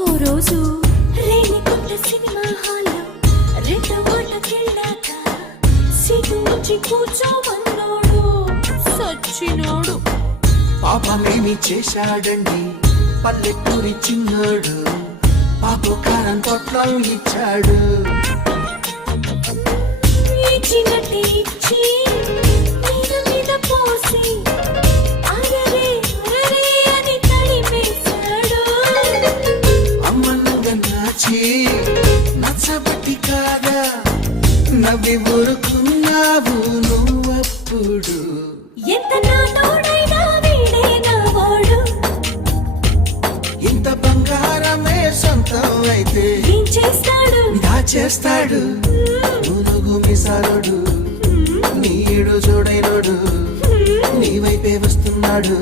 ఓ రోజు రేణిగుంట సినిమా హాల్లో రెండో మాటకెళ్ళాక సీటు వచ్చి కూర్చోమన్నాడు సచ్చినోడు. పాపమేమి చేశాడండి పల్లెటూరి చిన్నాడు, పాకు కారం పొట్లం ఇచ్చాడు. ఇచ్చినట్టు ఇచ్చి మీద మీద పోసి అరరే అరరే అని తడిమేశాడు. అమ్మను నాచి నచ్చబట్టి కాదా నవ్వి ఊరుకున్నావు నువ్వప్పుడు. ఎంత నా తోడైనా వీడే నా వాడు, ఇంత బంగారమే సొంతం అయితే ఏం చేస్తాడు దాచేస్తాడు. మునుగు మిసాలుడు నీడు చూడైనడు నీ వైపే వస్తున్నాడు.